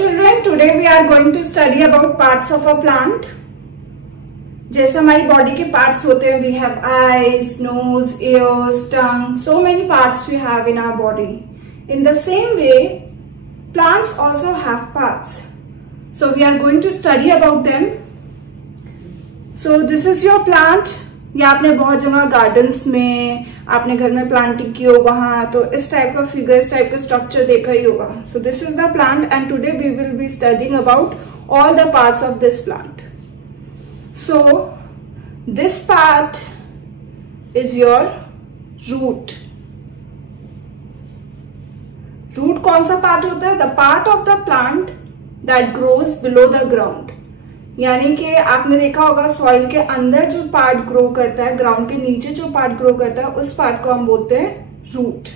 children, today we are going to study about parts of a plant. जैसे हमारी body के parts होते हैं, we have eyes, nose, ears, tongue, so many parts we have in our body. In the same way, plants also have parts. So we are going to study about them. So this is your plant. या आपने बहुत जगह gardens में, आपने घर में planting की हो वहां, तो इस टाइप का फिगर, इस टाइप का स्ट्रक्चर देखा ही होगा. So this is the plant and today we will be studying about all the parts of this plant. So this part is your root. Root कौन सा पार्ट होता है? The part of the plant that grows below the ground. यानी कि आपने देखा होगा soil के अंदर जो पार्ट ग्रो करता है, ग्राउंड के नीचे जो पार्ट ग्रो करता है, उस पार्ट को हम बोलते हैं root.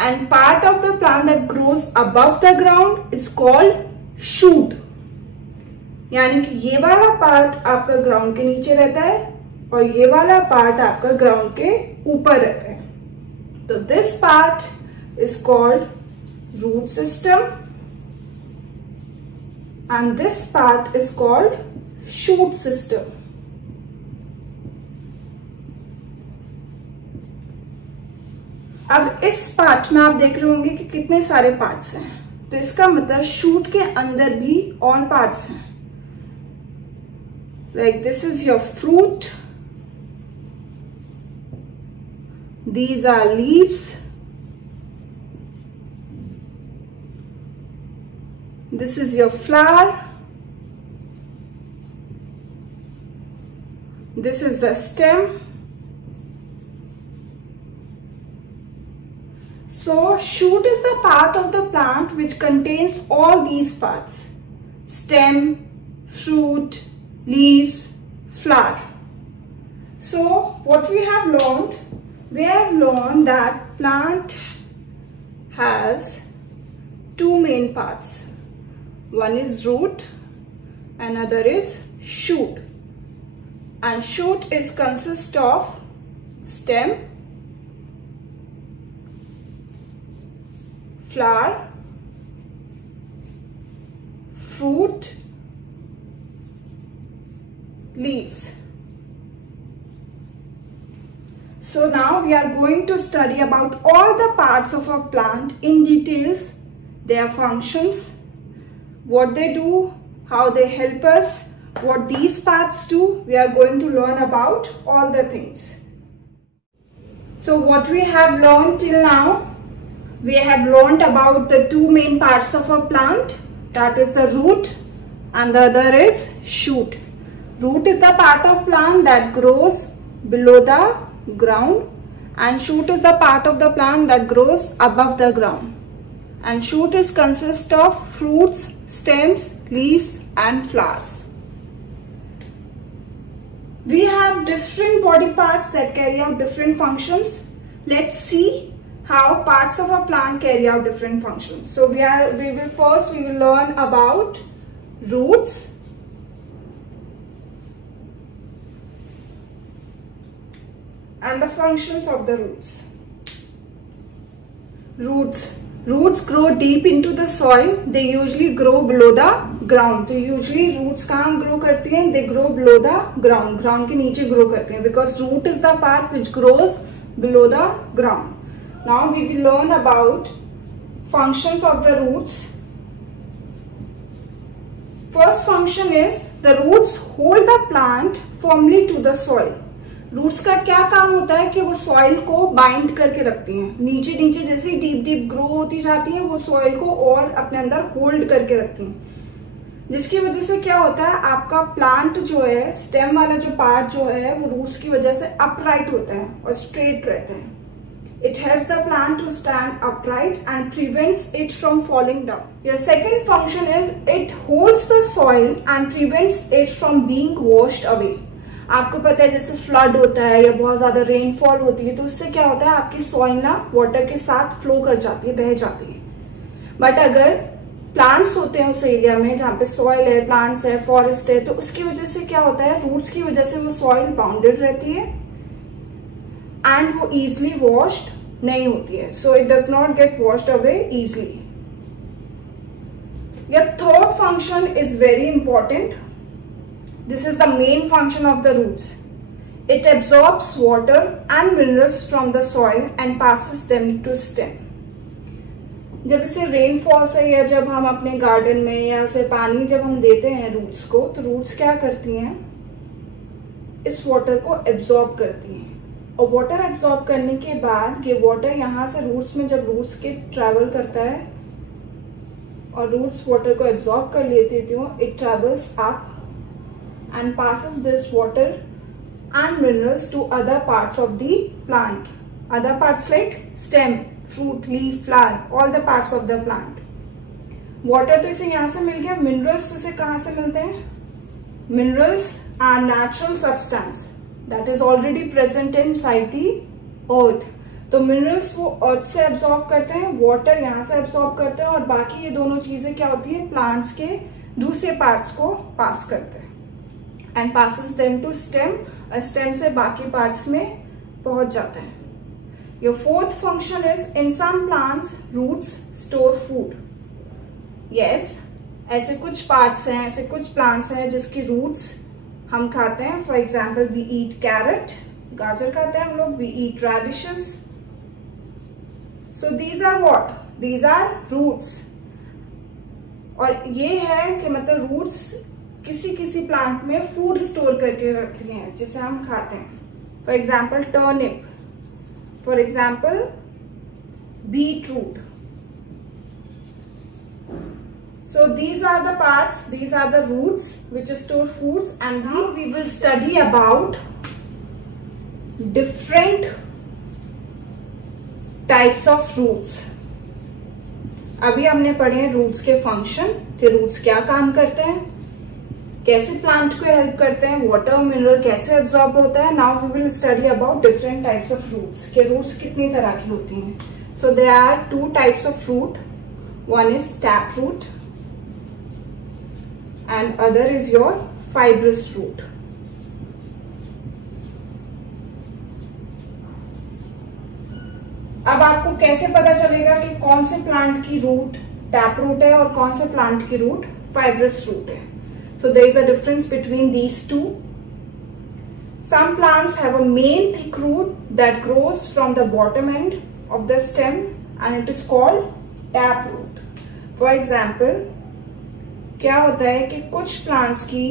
And part of the plant that grows above the ground is called shoot. यानी कि ये वाला पार्ट आपका ग्राउंड के नीचे रहता है और ये वाला पार्ट आपका ग्राउंड के ऊपर रहता है. तो this part is called root system and this part is called shoot system. अब इस पार्ट में आप देख रहे होंगे कि कितने सारे पार्ट्स हैं, तो इसका मतलब शूट के अंदर भी और पार्ट्स हैं. Like this is your fruit, these are leaves, this is your flower, this is the stem. So shoot is the part of the plant which contains all these parts: stem, fruit, leaves, flower. So what we have learned that plant has two main parts. One is root, another is shoot. And shoot is consist of stem, flower, fruit, leaves. So now we are going to study about all the parts of a plant in details, their functions, what they do, how they help us, what these parts do. We are going to learn about all the things. So what we have learned till now, we have learned about the two main parts of a plant, that is the root and the other is shoot. Root is the part of plant that grows below the ground and shoot is the part of the plant that grows above the ground. And shoot is consist of fruits, stems, leaves and flowers. We have different body parts that carry out different functions. Let's see how parts of a plant carry out different functions. So we will learn about roots, and the functions of the roots. Roots grow deep into the soil. They usually grow below the ground. तो usually roots कहाँ grow करती हैं? They grow below the ground. Ground के नीचे grow करते हैं because root is the part which grows below the ground. Now we will learn about functions of the roots. First function is the roots hold the plant firmly to the soil. Roots का क्या काम होता है कि वो soil को bind करके रखती हैं. नीचे नीचे जैसे डीप ग्रो होती जाती हैं, वो सॉइल को और अपने अंदर होल्ड करके रखती हैं, जिसकी वजह से क्या होता है, आपका प्लांट जो है, स्टेम वाला जो पार्ट जो है, वो रूट्स की वजह से अपराइट होता है और स्ट्रेट रहता है. It helps the plant to stand upright and prevents it from falling down. Your second function is it holds the soil and prevents it from being washed away. आपको पता है जैसे फ्लड होता है या बहुत ज्यादा रेनफॉल होती है, तो उससे क्या होता है, आपकी सॉइल ना वाटर के साथ फ्लो कर जाती है, बह जाती है. बट अगर प्लांट्स होते हैं उस एरिया में जहाँ पे सॉइल है, प्लांट्स है, फॉरेस्ट है, तो उसकी वजह से क्या होता है, रूट्स की वजह से वो सॉइल बाउंडेड रहती है एंड वो इजिली वॉश्ड नहीं होती है. So it does not gate washed away easily. Your third function is very important. This is the main function of the roots. It absorbs water and minerals from the soil and passes them to stem. जब इसे rainfall से या जब हम अपने garden में या उसे पानी जब हम देते हैं रूट्स को, तो रूट्स क्या करती हैं, इस वाटर को एब्जॉर्ब करती हैं। और वाटर एब्जॉर्ब करने के बाद ये वाटर यहाँ से रूट्स में जब रूट्स के ट्रैवल करता है और रूट्स वाटर को एब्जॉर्ब कर लेती थी, it travels up and passes this water and minerals to other parts of the plant. Other parts like stem, fruit, leaf, flower, all the parts of the plant. Water तो इसे यहाँ से मिल गया, minerals तो इसे कहाँ से मिलते हैं? Minerals are natural substance that is already present inside the earth. तो minerals वो earth से absorb करते हैं, water यहाँ से absorb करते हैं, और बाकी ये दोनों चीजें क्या होती है, plants के दूसरे parts को pass करते हैं and passes them to stem, और stem से बाकी parts में पहुंच जाता है. Your fourth function is, in some plants roots store food. Yes, ऐसे कुछ parts हैं, ऐसे कुछ plants हैं जिसकी roots हम खाते हैं. For example, we eat carrot, गाजर खाते हैं हम लोग, we eat radishes. So these are what? These are roots. और ये है कि मतलब roots किसी किसी प्लांट में फूड स्टोर करके रखती हैं जिसे हम खाते हैं. For example turnip, for example beetroot. So these are the parts, these are the roots which store foods, and now we will study about different types of roots. अभी हमने पढ़े रूट्स के फंक्शन, कि roots क्या काम करते हैं, कैसे प्लांट को हेल्प करते हैं, वाटर मिनरल कैसे एब्जॉर्ब होता है. Now we will study about different types of roots, के रूट्स कितनी तरह की होती हैं. So there are two types of root. One is tap root and other is your fibrous root. अब आपको कैसे पता चलेगा कि कौन से प्लांट की रूट टैप रूट है और कौन से प्लांट की रूट फाइब्रस रूट है. So there is a difference between these two. Some plants have a main thick root that grows from the bottom end of the stem and it is called tap root. For example, क्या होता है कि कुछ plants की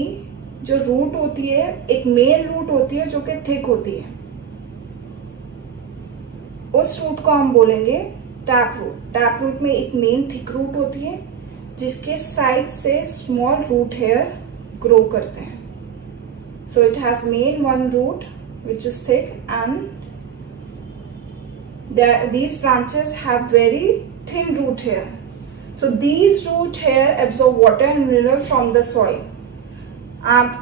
जो root होती है, एक main root होती है जो कि thick होती है, उस root को हम बोलेंगे tap root. Tap root में एक main thick root होती है जिसके साइड से small root hair ग्रो करते हैं. So it has main one root which is thick and these branches have very thin root hair. So these root hair absorb water and mineral from the soil. आप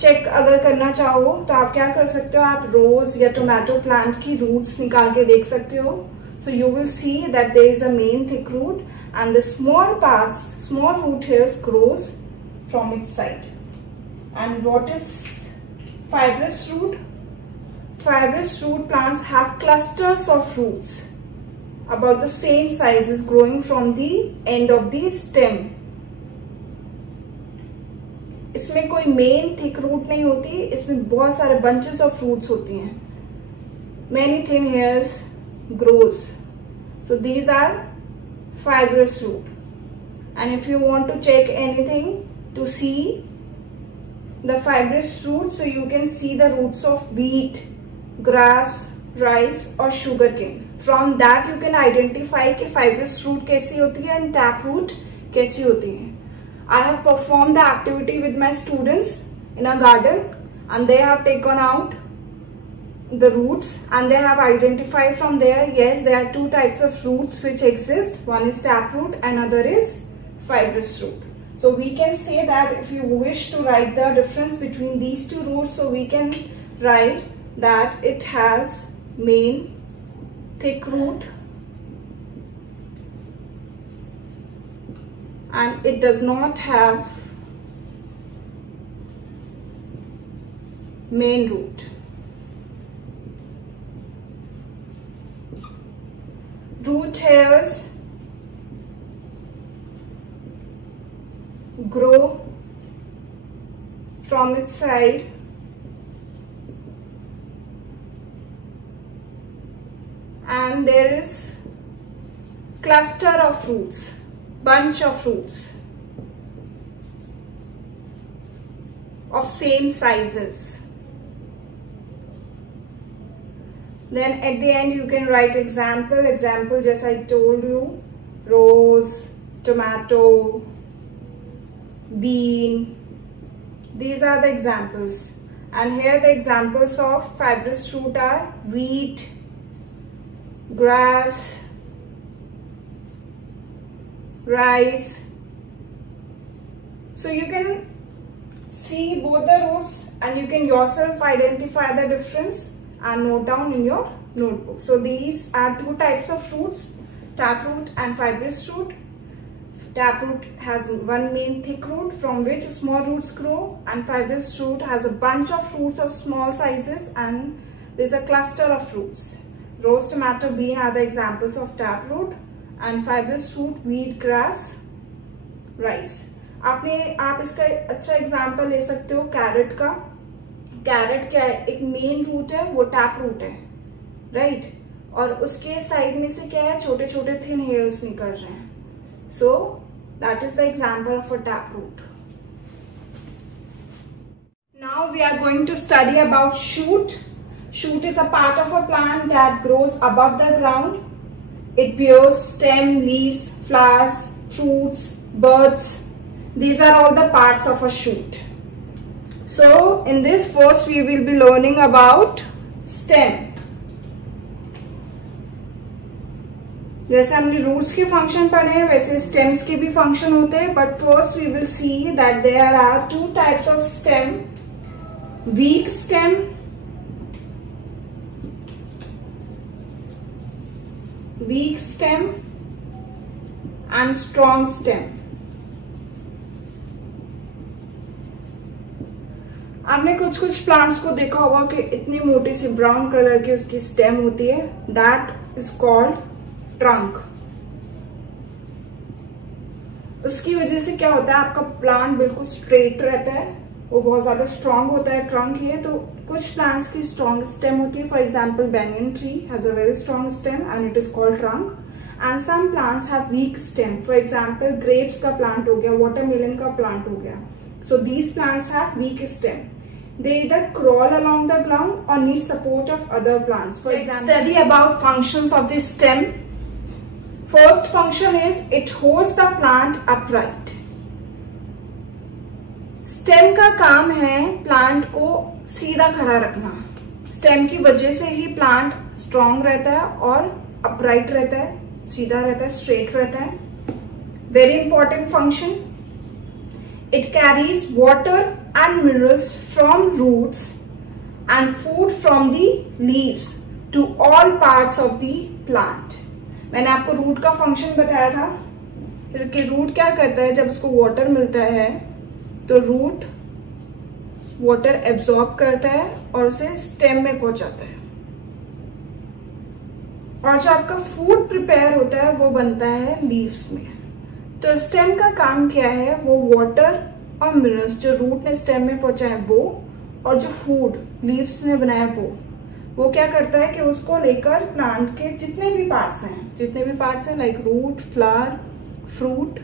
check अगर करना चाहो तो आप क्या कर सकते हो, आप रोज या टोमेटो प्लांट की रूट्स निकाल के देख सकते हो. So you will see that there is a main thick root and the small parts, small root hairs grows from its side. And what is fibrous root? Fibrous root plants have clusters of roots about the same sizes growing from the end of the stem. इसमें कोई main thick root नहीं होती, इसमें बहुत सारे bunches of roots होती हैं. Many thin hairs grows. So these are fibrous root. And if you want to check anything to see the fibrous root, so you can see the roots of wheat, grass, rice or sugarcane. From that you can identify कि fibrous root कैसी होती है and tap root कैसी होती है. I have performed the activity with my students in a garden and they have taken out the roots and they have identified from there, yes, there are two types of roots which exist. One is tap root and other is fibrous root. So we can say that if you wish to write the difference between these two roots, so we can write that it has main thick root and it does not have main root. Root hairs grow from its side and there is cluster of fruits, bunch of fruits of same sizes. Then at the end you can write example just I told you, rose, tomato, bean. These are the examples, and here the examples of fibrous root are wheat, grass, rice. So you can see both the roots and you can yourself identify the difference and note down in your notebook. So these are two types of fruits, taproot and fibrous root. Taproot has one main thick root from which small roots grow, and fibrous root has a bunch of fruits of small sizes and there's a cluster of fruits. Rose, tomato, bean are the examples of taproot, and fibrous root, wheat, grass, rice. आप इसका अच्छा example ले सकते हो carat का. Carat क्या है, एक मेन रूट है, वो टैप रूट है, राइट? और उसके साइड में से क्या है, छोटे छोटे थिन हेयर्स निकल रहे हैं. So that is the example of a tap root. Now we are going to study about shoot. Shoot is a part of a plant that grows above the ground. It bears stem, leaves, flowers, fruits, buds. These are all the parts of a shoot. So in this first we will be learning about stem. जैसे हमने roots के function पढ़े हैं वैसे stems के भी function होते हैं, but first we will see that there are two types of stem: weak stem and strong stem. आपने कुछ प्लांट्स को देखा होगा कि इतनी मोटी सी ब्राउन कलर की उसकी स्टेम होती है. That is called trunk. उसकी वजह से क्या होता है, आपका प्लांट बिल्कुल स्ट्रेट रहता है, वो बहुत ज्यादा स्ट्रांग होता है. ट्रंक है तो कुछ प्लांट्स की स्ट्रॉन्ग स्टेम होती है. For example banyan tree has a very strong stem and it is called trunk, and some plants have weak stem. For example, grapes का plant हो गया, watermelon का plant हो गया. So these plants have weak stem. They either crawl along the ground or need support of other plants. For example, study about functions of the stem. First function is it holds the plant upright. Stem का काम है plant को सीधा खड़ा रखना. Stem की वजह से ही प्लांट स्ट्रांग रहता है और अपराइट रहता है, सीधा रहता है, स्ट्रेट रहता है. Very important function. It carries water and minerals from roots and food from the leaves to all parts of the plant. मैंने आपको रूट का फंक्शन बताया था कि रूट क्या करता है, जब उसको वाटर मिलता है तो रूट वाटर एब्जॉर्ब करता है और उसे स्टेम में पहुंचाता है, और जो आपका फूड प्रिपेयर होता है वो बनता है लीव्स में. तो स्टेम का काम क्या है, वो वाटर और मिनरल्स जो रूट ने स्टेम में पहुंचाए वो, और जो फूड लीव्स ने बनाया वो क्या करता है कि उसको लेकर प्लांट के जितने भी पार्ट्स हैं like root, flower, fruit,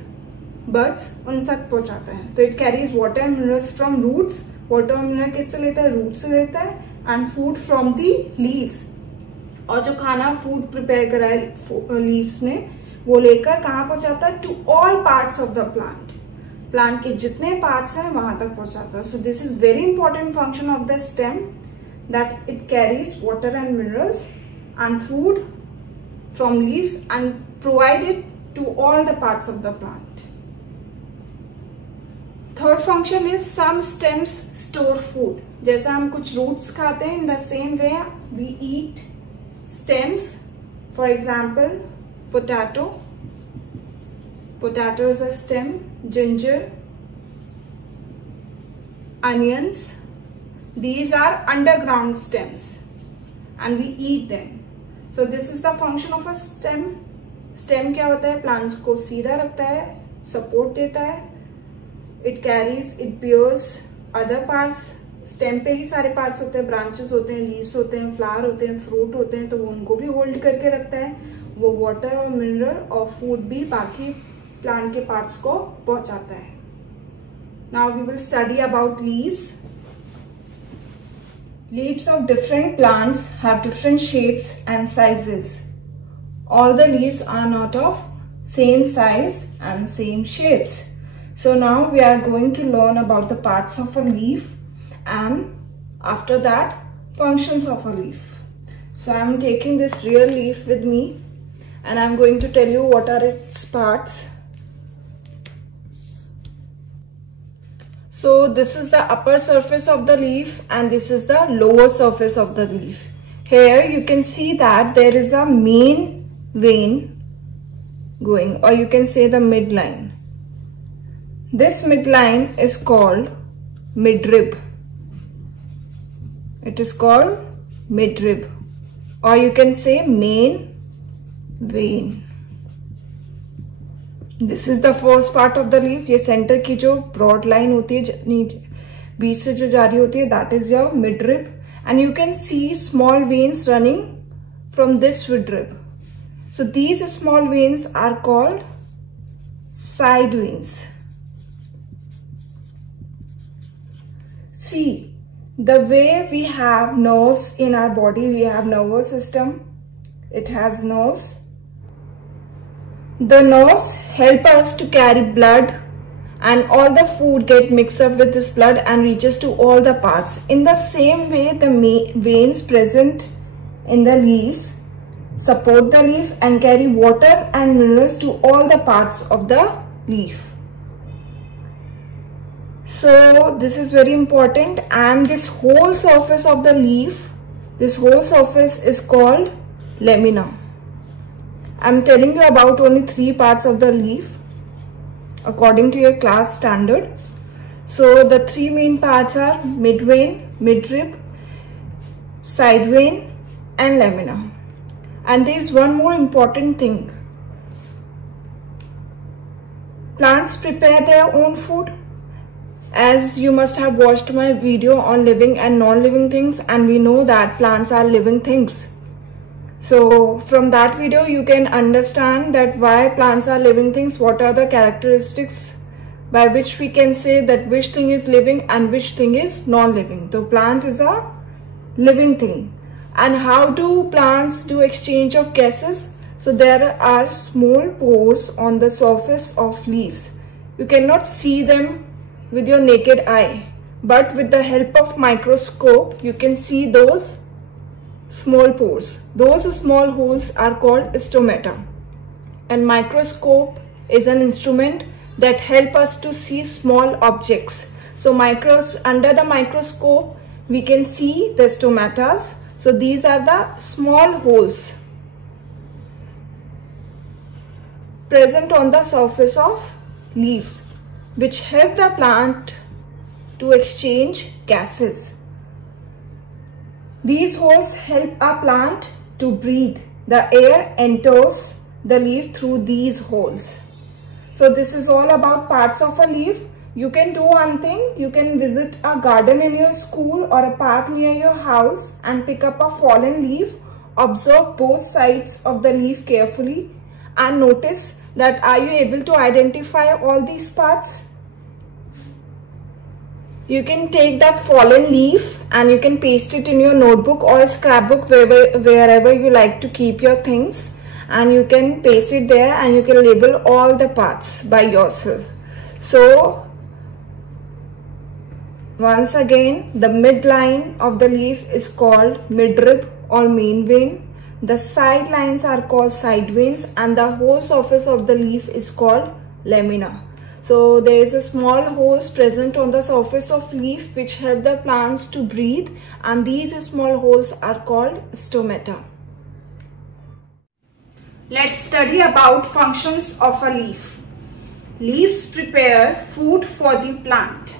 buds, उन तक पहुंचाता है. तो it carries water and minerals from roots. Water और मिनरल किससे लेता है, रूट से लेता है. And food from the leaves, और जो खाना फूड प्रिपेयर करा है लीव्स ने वो लेकर कहाँ पहुंचाता है, to all parts of the plant. Plant के जितने पार्ट्स हैं वहां तक पहुंचाता है. So this is very important function of the stem, that it carries water and minerals and food from leaves and provide it to all the parts of the plant. Third function is some stems store food. जैसा हम कुछ roots खाते हैं, in the same way we eat stems. For example, potato is a stem. Ginger, onions, these are underground stems and we eat them. So this is the function of a stem. Stem क्या होता है, plants को सीधा रखता है, support देता है, It carries, it bears other parts. Stem पे ही सारे पार्ट्स होते हैं, ब्रांचेस होते हैं, लीव्स होते हैं, फ्लावर होते हैं, फ्रूट होते हैं, तो वो उनको भी होल्ड करके रखता है. वो वाटर और मिनरल और फूड भी बाकी प्लांट के पार्ट्स को पहुंचाता है. Now we will study about leaves. Leaves of different plants have different shapes and sizes. All the leaves are not of same size and same shapes. So now we are going to learn about the parts of a leaf and after that functions of a leaf. So I am taking this real leaf with me and I am going to tell you what are its parts. So this is the upper surface of the leaf and this is the lower surface of the leaf. Here you can see that there is a main vein going, or you can say the midline. This midline is called midrib. It is called midrib, or you can say main vein. This is the first part of the leaf. ये center की जो broad line होती है नीचे बीच से जो जा रही होती है, that is your midrib, and you can see small veins running from this midrib. So these small veins are called side veins. See, the way we have nerves in our body, we have nervous system. It has nerves. The nerves help us to carry blood and all the food get mixed up with this blood and reaches to all the parts. In the same way, the veins present in the leaves support the leaf and carry water and minerals to all the parts of the leaf. So this is very important, and this whole surface of the leaf, this whole surface is called lamina. I'm telling you about only 3 parts of the leaf according to your class standard. So the 3 main parts are midvein, midrib, side vein and lamina. And there is one more important thing. Plants prepare their own food. As you must have watched my video on living and non-living things, and we know that plants are living things. So from that video you can understand that why plants are living things, what are the characteristics by which we can say that which thing is living and which thing is non-living. So plant is a living thing. And how do plants do exchange of gases? So there are small pores on the surface of leaves. You cannot see them with your naked eye, but with the help of microscope you can see those small pores. Those small holes are called stomata, and microscope is an instrument that help us to see small objects. So under the microscope we can see the stomatas. So these are the small holes present on the surface of leaves which help the plant to exchange gases. These holes help a plant to breathe. The air enters the leaf through these holes. So this is all about parts of a leaf. You can do one thing. You can visit a garden in your school or a park near your house and pick up a fallen leaf. Observe both sides of the leaf carefully and notice that are you able to identify all these parts? You can take that fallen leaf and you can paste it in your notebook or scrapbook, wherever you like to keep your things, and you can paste it there and you can label all the parts by yourself. So once again, the midline of the leaf is called midrib or main vein. The side lines are called side veins, and the whole surface of the leaf is called lamina. So there is a small holes present on the surface of leaf which help the plants to breathe, and these small holes are called stomata. Let's study about functions of a leaf. Leaves prepare food for the plant.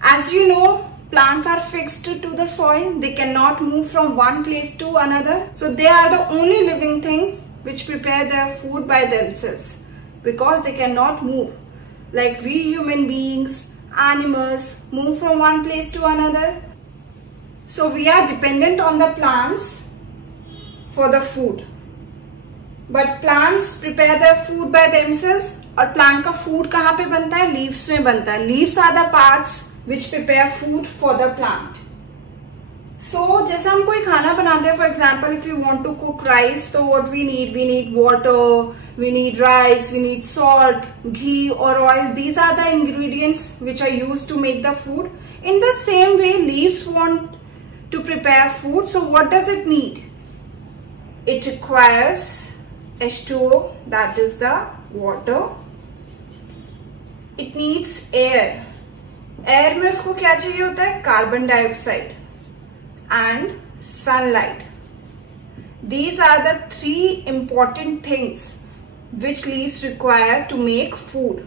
As you know, plants are fixed to the soil. They cannot move from one place to another. So they are the only living things which prepare their food by themselves, because they cannot move. like we human beings, animals, move from one place to another. So we are dependent on the plants for the food. But plants prepare their food by themselves. और plant का food कहाँ पे बनता है? Leaves में बनता है. Leaves are the parts which prepare food for the plant. So जैसे हम कोई खाना बनाते हैं, for example if you want to cook rice, तो what we need water, we need rice, we need salt, ghee or oil. These are the ingredients which are used to make the food. In the same way, leaves want to prepare food. So what does it need? It requires H2O, that is the water. It needs air. Air में उसको क्या चाहिए होता है? Carbon dioxide and sunlight. These are the three important things which leaves require to make food.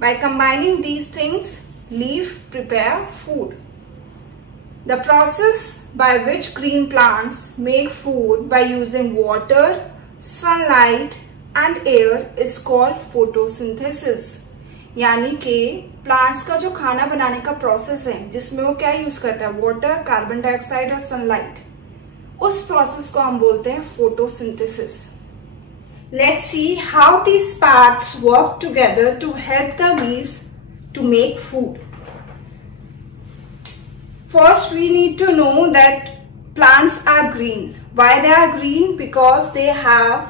By combining these things, leaves prepare food. The process by which green plants make food by using water, sunlight and air is called photosynthesis. यानी कि plants का जो खाना बनाने का process है, जिसमें वो क्या यूज करता है? वाटर, कार्बन डाइऑक्साइड और सनलाइट. उस प्रोसेस को हम बोलते हैं photosynthesis. Let's see how these parts work together to help the leaves to make food. First, we need to know that plants are green. Why they are green? Because they have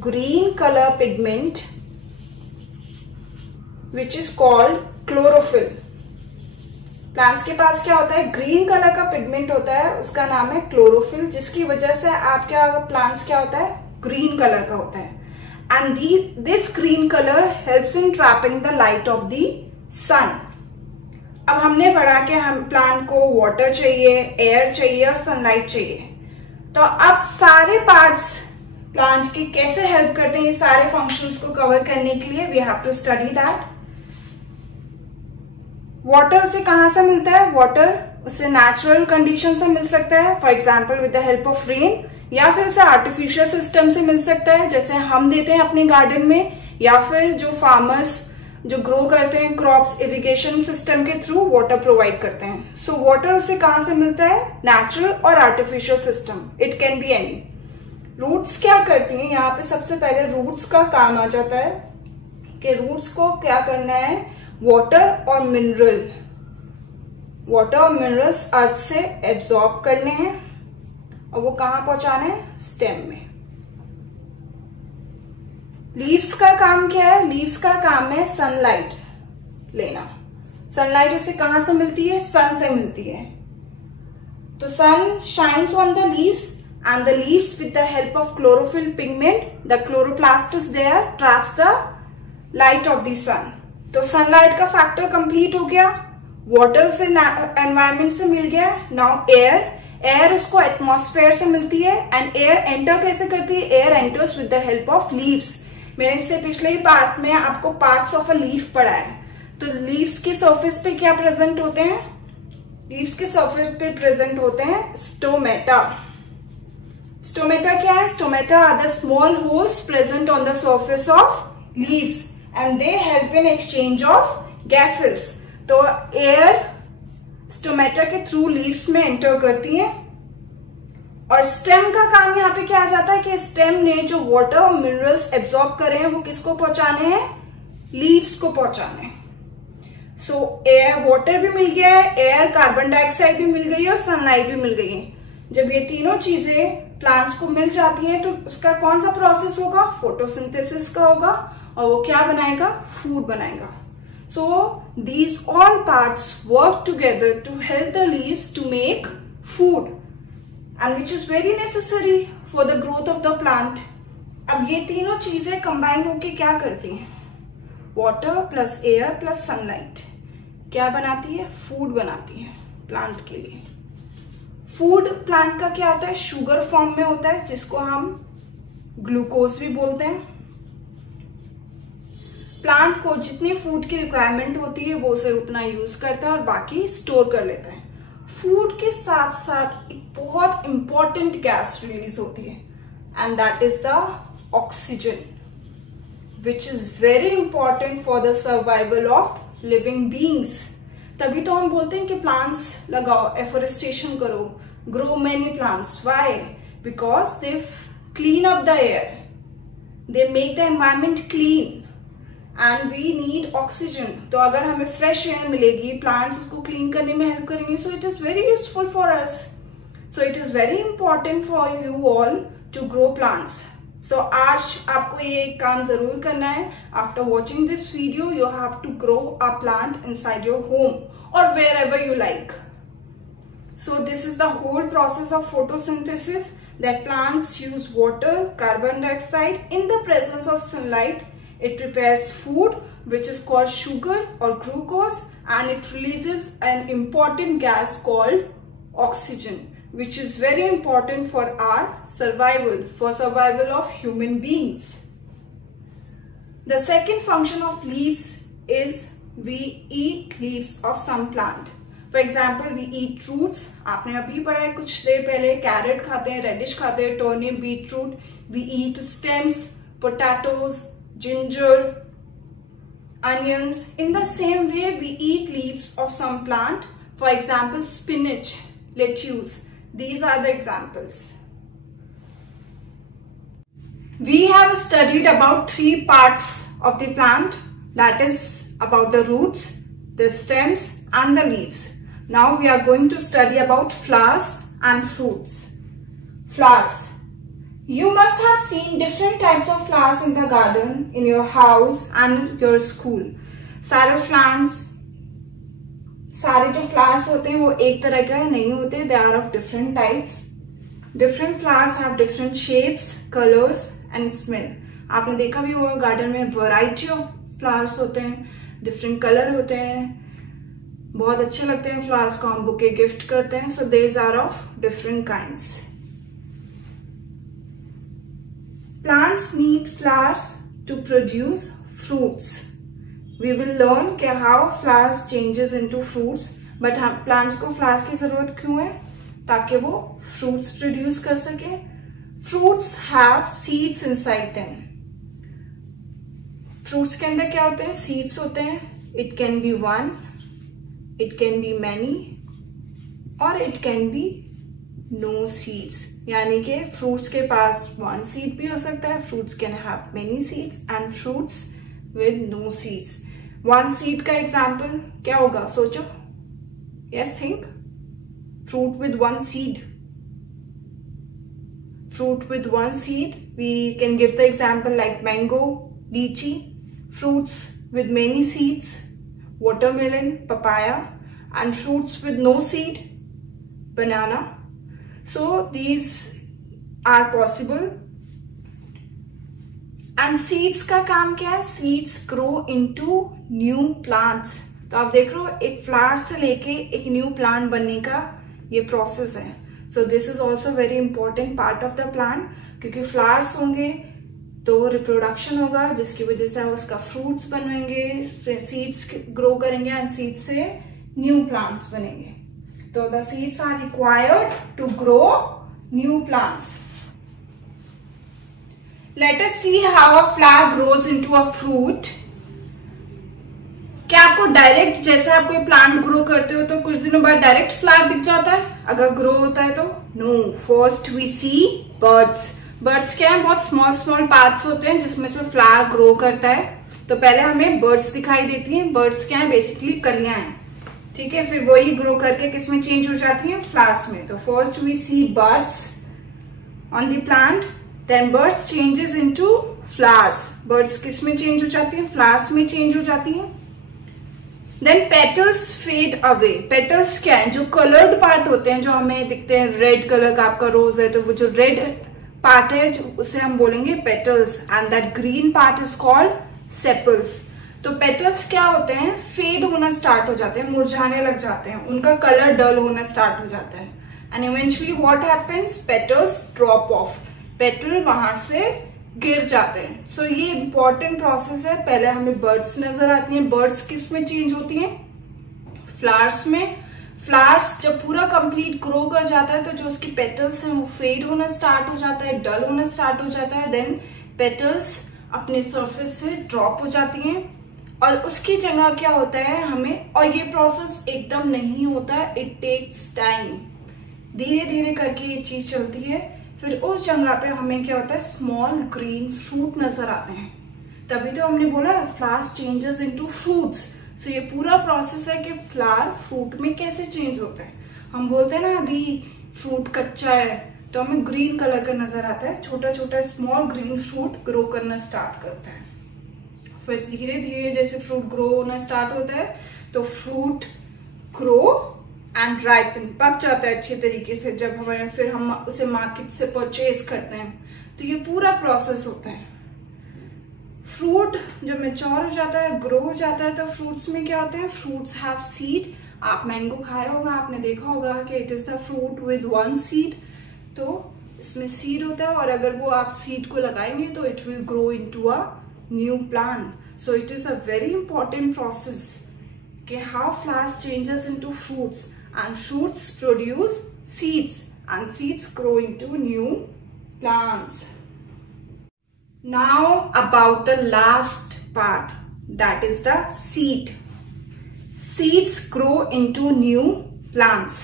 green color pigment which is called chlorophyll. Plants के पास क्या होता है? Green colour का pigment होता है, उसका नाम है क्लोरोफिल, जिसकी वजह से आपके प्लांट्स क्या होता है? ग्रीन कलर का होता है. And this green colour helps in trapping the light of the sun. अब हमने पढ़ा कि हम प्लांट को वाटर चाहिए, एयर चाहिए और सनलाइट चाहिए. तो अब सारे पार्ट्स प्लांट के कैसे हेल्प करते हैं ये सारे फंक्शंस को कवर करने के लिए we have to study that. Water उसे कहां से मिलता है? वाटर उसे नेचुरल कंडीशन से मिल सकता है, for example with the help of rain, या फिर उसे आर्टिफिशियल सिस्टम से मिल सकता है जैसे हम देते हैं अपने गार्डन में, या फिर जो फार्मर्स जो ग्रो करते हैं क्रॉप्स इरिगेशन सिस्टम के थ्रू वाटर प्रोवाइड करते हैं. सो वाटर उसे कहां से मिलता है? नेचुरल और artificial system. It can be any. Roots क्या करती हैं? यहाँ पे सबसे पहले रूट्स का काम आ जाता है कि रूट्स को क्या करना है? वाटर और मिनरल्स अर्थ से एब्जॉर्ब करने हैं और वो कहां पहुंचाने हैं? स्टेम में. लीव्स का काम क्या है? लीव्स का काम है सनलाइट लेना. सनलाइट उसे कहां से मिलती है? सन से मिलती है. तो sun shines on the leaves and the leaves with the help of chlorophyll pigment, the chloroplast is there, traps the light of the sun. तो सनलाइट का फैक्टर कंप्लीट हो गया. वाटर से एनवायरमेंट से मिल गया. नाउ एयर उसको atmosphere से मिलती है. एंड एयर एंटर कैसे करती है? Air enters with the help of leaves. मैंने इससे पिछले ही पार्ट में आपको पार्ट्स ऑफ अ लीफ पढ़ा है. तो लीव्स के सरफेस पे क्या प्रेजेंट होते हैं? लीव्स के सरफेस पे प्रेजेंट होते हैं स्टोमेटा. Stomata क्या है? Stomata are the small holes present on the surface of leaves and they help in exchange of gases. तो air stomata के थ्रू leaves में enter करती है. और stem का काम यहाँ पे क्या आ जाता है कि stem ने जो water और minerals absorb करे हैं वो किसको पहुंचाने हैं? leaves को पहुंचाने हैं. So air water भी मिल गया है, air कार्बन डाइऑक्साइड भी मिल गई है और सनलाइट भी मिल गई है. जब ये तीनों चीजें प्लांट्स को मिल जाती है तो उसका कौन सा प्रोसेस होगा? फोटोसिंथेसिस का होगा और वो क्या बनाएगा? फूड बनाएगा. So these all parts work together to help the leaves to make food and which is very necessary for the growth of the plant. अब ये तीनों चीजें कंबाइन होके क्या करती हैं? Water plus air plus sunlight क्या बनाती है? फूड बनाती है प्लांट के लिए. फूड प्लांट का क्या होता है? शुगर फॉर्म में होता है जिसको हम ग्लूकोज भी बोलते हैं. प्लांट को जितनी फूड की रिक्वायरमेंट होती है वो उसे उतना यूज करता है और बाकी स्टोर कर लेता है. फूड के साथ साथ एक बहुत इंपॉर्टेंट गैस रिलीज होती है and that is the oxygen. which is very important for the survival of living beings. तभी तो हम बोलते हैं कि plants लगाओ, afforestation करो, grow many plants. Why? Because they clean up the air, they make the environment clean, and we need oxygen. तो अगर हमें fresh air मिलेगी, plants उसको clean करने में help करेंगे, so it is very useful for us. So it is very important for you all to grow plants. So आज आपको ये काम जरूर करना है. After watching this video, you have to grow a plant inside your home or wherever you like. So this is the whole process of photosynthesis, that plants use water, carbon dioxide in the presence of sunlight. It prepares food, which is called sugar or glucose, and it releases an important gas called oxygen, which is very important for our survival, for survival of human beings. The second function of leaves is we eat leaves of some plant. For example, we eat roots. आपने अभी पढ़ा है कुछ देर पहले, carat खाते हैं, reddish खाते हैं, turnip, beetroot. We eat stems, potatoes, ginger, onions. In the same way, we eat leaves of some plant. For example, spinach, lettuce. These are the examples. We have studied about 3 parts of the plant, that is about the roots, the stems and the leaves. Now we are going to study about flowers and fruits. Flowers. You must have seen different types of flowers in the garden, in your house and your school. सारे जो flowers होते हैं वो एक तरह के नहीं होते. They are of different types. Different flowers have different shapes, colours and smell. आपने देखा भी होगा गार्डन में वैरायटी ऑफ फ्लावर्स होते हैं, डिफरेंट कलर होते हैं, बहुत अच्छे लगते हैं फ्लावर्स को हम बुके गिफ्ट करते हैं. So these are of different kinds. Plants need flowers to produce fruits. We will learn कि how flowers changes into fruits, but plants को flowers की जरूरत क्यों है? ताकि वो fruits produce कर सके. Fruits have seeds inside them. Fruits के अंदर क्या होते हैं? Seeds होते हैं. It can be one, it can be many, or it can be no seeds. यानी कि fruits के पास one seed भी हो सकता है. Fruits can have many seeds and fruits with no seeds. One seed का एग्जाम्पल क्या होगा? सोचो. Yes, think. Fruit with one seed. Fruit with one seed, we can give the example like mango, lychee. Fruits with many seeds, watermelon, papaya, and fruits with no seed, banana. So these are possible. And seeds का काम क्या है? Seeds grow into new plants. तो आप देख रहे हो एक फ्लावर से लेके एक न्यू प्लांट बनने का ये प्रोसेस है. So this is also very important part of the plant, क्योंकि फ्लावर्स होंगे तो रिप्रोडक्शन होगा, जिसकी वजह से उसका फ्रूट्स बनेंगे, सीड्स ग्रो करेंगे एंड सीड्स से न्यू प्लांट्स बनेंगे. तो the seeds are required to grow new plants. Let us see how a flower grows into a fruit. क्या आपको डायरेक्ट, जैसे आप कोई प्लांट ग्रो करते हो तो कुछ दिनों बाद डायरेक्ट फ्लावर दिख जाता है अगर ग्रो होता है तो? No. First we see birds. Birds क्या है? बहुत स्मॉल स्मॉल पार्ट्स होते हैं जिसमें से फ्लावर ग्रो करता है. तो पहले हमें बर्ड्स दिखाई देती हैं. बर्ड्स क्या है? बेसिकली कलियां हैं. ठीक है, फिर वही ग्रो करके किसमें चेंज हो जाती है? फ्लावर्स में. तो first we see birds on the plant, then birds changes into flowers. Birds किस में चेंज हो जाती है? फ्लावर्स में चेंज हो जाती है. Then petals fade away. Petals क्या है? जो कलर्ड पार्ट होते हैं जो हमें दिखते हैं. रेड कलर का आपका रोज है तो वो जो रेड पार्ट है उसे हम बोलेंगे petals, and that green part is called sepals. तो पेटल्स क्या होते हैं? फेड होना स्टार्ट हो जाते हैं, मुरझाने लग जाते हैं, उनका कलर डल होना स्टार्ट हो जाता है. And eventually what happens? Petals drop of. Petal वहां से गिर जाते हैं. सो ये इंपॉर्टेंट प्रोसेस है. पहले हमें बर्ड्स नजर आती हैं. बर्ड्स किस में चेंज होती हैं? फ्लावर्स में. फ्लावर्स जब पूरा कंप्लीट ग्रो कर जाता है तो जो उसकी पेटल्स हैं वो फेड होना स्टार्ट हो जाता है, डल होना स्टार्ट हो जाता है. देन पेटल्स अपने सरफेस से ड्रॉप हो जाती हैं और उसकी जगह क्या होता है हमें, और ये प्रोसेस एकदम नहीं होता, इट टेक्स टाइम, धीरे धीरे करके ये चीज चलती है। फिर उस जगह पे हमें क्या होता है, स्मॉल ग्रीन फ्रूट नजर आते हैं। तभी तो हमने बोला फ्लावर्स चेंजेस इनटू फ्रूट्स। सो ये पूरा प्रोसेस है कि फ्लावर फ्रूट में कैसे चेंज होता है। हम बोलते हैं ना अभी फ्रूट कच्चा है तो हमें ग्रीन कलर का नजर आता है, छोटा छोटा स्मॉल ग्रीन फ्रूट ग्रो करना स्टार्ट करता है। फिर धीरे धीरे जैसे फ्रूट ग्रो होना स्टार्ट होता है तो फ्रूट ग्रो एंड राइपन, पक जाता है अच्छे तरीके से। जब हमें फिर हम उसे मार्केट से परचेज करते हैं तो ये पूरा प्रोसेस होता है। फ्रूट जब मैच्योर हो जाता है, ग्रो हो जाता है, तो फ्रूट्स में क्या होते हैं, फ्रूट्स हैव सीड। आप मैंगो खाया होगा, आपने देखा होगा कि it is the fruit with one seed, तो इसमें सीड होता है और अगर वो आप सीड को लगाएंगे तो it will grow into a new plant. So it is a very important process कि how flowers changes into fruits and fruits produce seeds and seeds grow into new plants. Now about the last part, that is the seed. Seeds grow into new plants.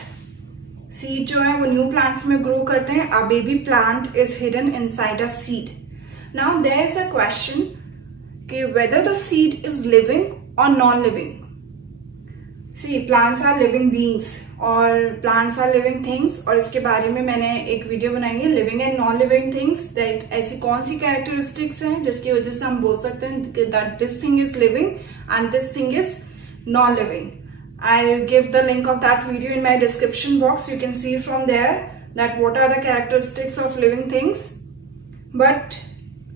Seed जो है वो new plants में grow करते हैं. A baby plant is hidden inside a seed. Now there is a question कि whether the seed is living or non-living. See, plants are living beings और plants are living things, और इसके बारे में मैंने एक वीडियो बनाई है living and non living things, that ऐसी कौन सी कैरेक्टरिस्टिक्स हैं जिसकी वजह से हम बोल सकते हैं that this thing is living and this thing is non living. I'll give the link of that video in my description box. You can see from there that what are the characteristics of living things. But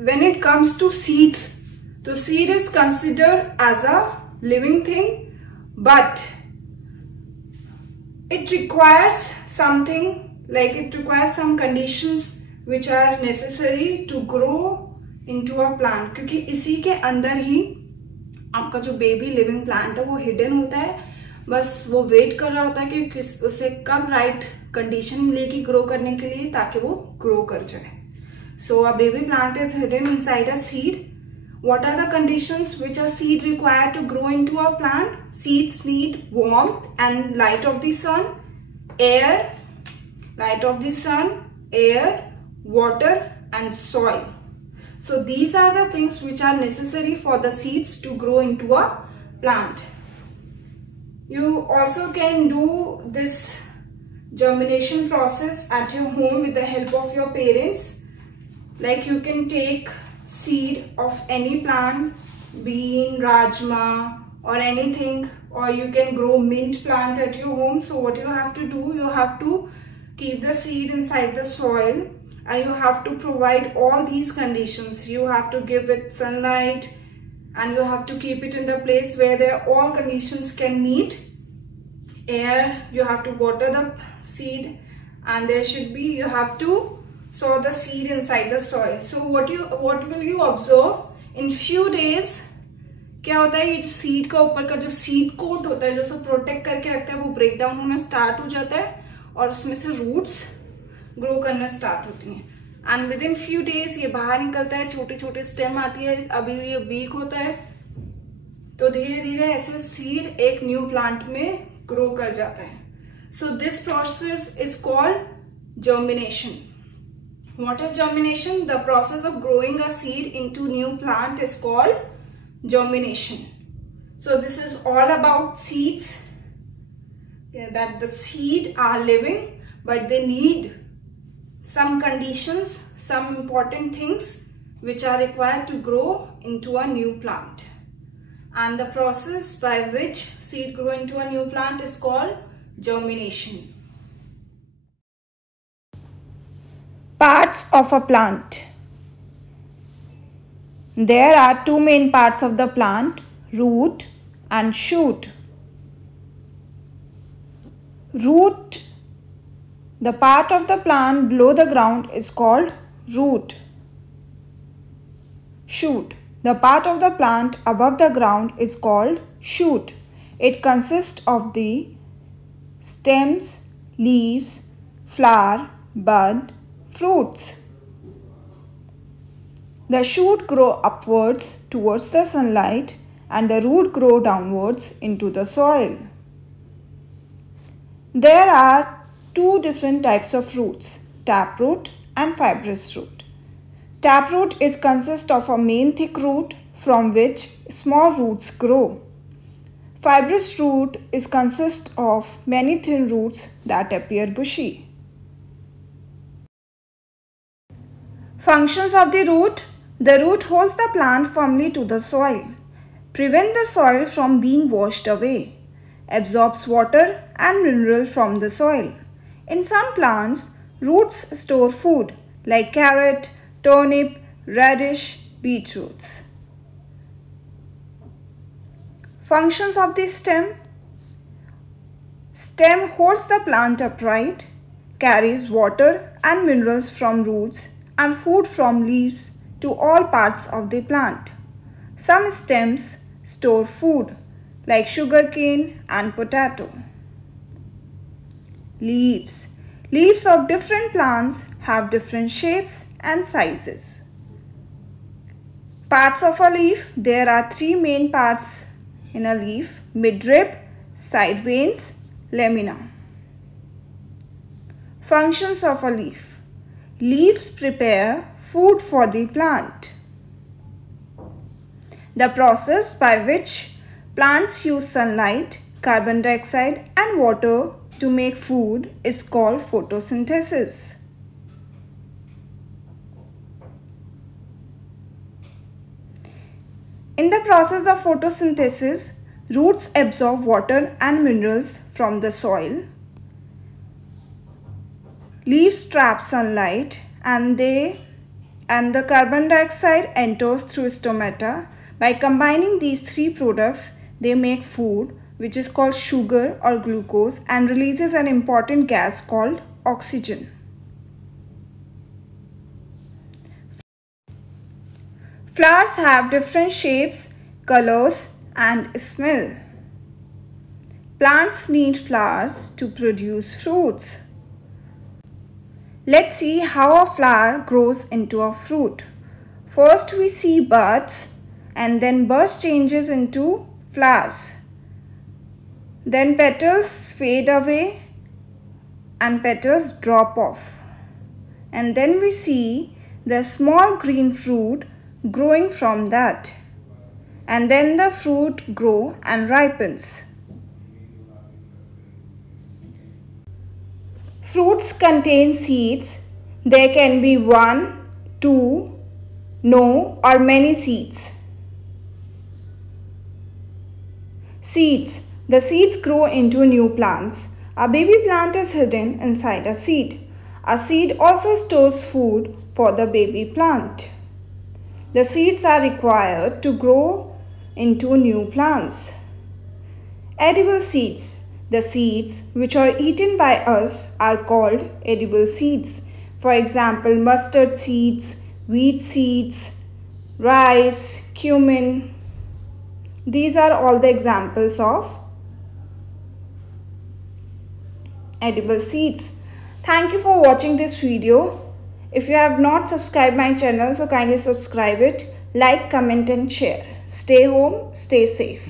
when it comes to seeds, so seed is considered as a living thing, but it requires something, like it requires some conditions which are necessary to grow into a plant. क्योंकि इसी के अंदर ही आपका जो baby living plant है वो hidden होता है, बस वो वेट कर रहा होता है कि उसे कब राइट कंडीशन मिलेगी ग्रो करने के लिए ताकि वो ग्रो कर जाए. So a baby plant is hidden inside a seed. What are the conditions which a seed require to grow into a plant? Seeds need warmth and light of the sun, air, water and soil. So these are the things which are necessary for the seeds to grow into a plant. You also can do this germination process at your home with the help of your parents. Like you can take seed of any plant, bean, rajma or anything, or you can grow mint plant at your home. So what you have to do, you have to keep the seed inside the soil and you have to provide all these conditions. You have to give it sunlight and you have to keep it in the place where there all conditions can meet. Air, you have to water the seed, and there should be, you have to sow the seed inside the soil. So what will you observe in few days, क्या होता है, ये जो seed का ऊपर का जो seed coat होता है जो सब प्रोटेक्ट करके रखता है वो ब्रेक डाउन होना स्टार्ट हो जाता है और उसमें से रूट्स ग्रो करना स्टार्ट होती हैं. And with in few days ये बाहर निकलता है, छोटे छोटे स्टेम आती है, अभी ये वीक होता है, तो धीरे धीरे ऐसे सीड एक न्यू प्लांट में ग्रो कर जाता है. So this process is called germination. What is germination? The process of growing a seed into new plant is called germination. So this is all about seeds, that the seed are living but they need some conditions, some important things which are required to grow into a new plant. And the process by which seed grow into a new plant is called germination. Parts of a plant. There are two main parts of the plant, root and shoot. Root, the part of the plant below the ground, is called root. Shoot, the part of the plant above the ground is called shoot. It consists of the stems, leaves, flower, bud, fruits. The shoot grow upwards towards the sunlight and the root grow downwards into the soil. There are two different types of roots, taproot and fibrous root. Taproot consists of a main thick root from which small roots grow. Fibrous root consists of many thin roots that appear bushy. Functions of the root. The root holds the plant firmly to the soil, prevents the soil from being washed away, absorbs water and mineral from the soil. In some plants, roots store food like carrot, turnip, radish, beetroots. Functions of the stem. Stem holds the plant upright, carries water and minerals from roots and food from leaves to all parts of the plant. Some stems store food like sugarcane and potato. Leaves. Leaves of different plants have different shapes and sizes. Parts of a leaf. There are three main parts in a leaf: midrib, side veins, lamina. Functions of a leaf. Leaves prepare food for the plant. The process by which plants use sunlight, carbon dioxide and water to make food is called photosynthesis. In the process of photosynthesis, roots absorb water and minerals from the soil. Leaves trap sunlight and the carbon dioxide enters through stomata. By combining these three products, they make food, which is called sugar or glucose, and releases an important gas called oxygen. Flowers have different shapes, colors, and smell. Plants need flowers to produce fruits. Let's see how a flower grows into a fruit. First we see buds, and then buds changes into flowers. Then petals fade away and petals drop off. And then we see the small green fruit growing from that. And then the fruit grows and ripens. Fruits contain seeds. There can be 1, 2, no or many seeds. Seeds. The seeds grow into new plants. A baby plant is hidden inside a seed. A seed also stores food for the baby plant. The seeds are required to grow into new plants. Edible seeds. The seeds which are eaten by us are called edible seeds. For example, mustard seeds, wheat seeds, rice, cumin. These are all the examples of edible seeds. Thank you for watching this video. If you have not subscribed my channel, so kindly subscribe it, like, comment and share. Stay home, stay safe.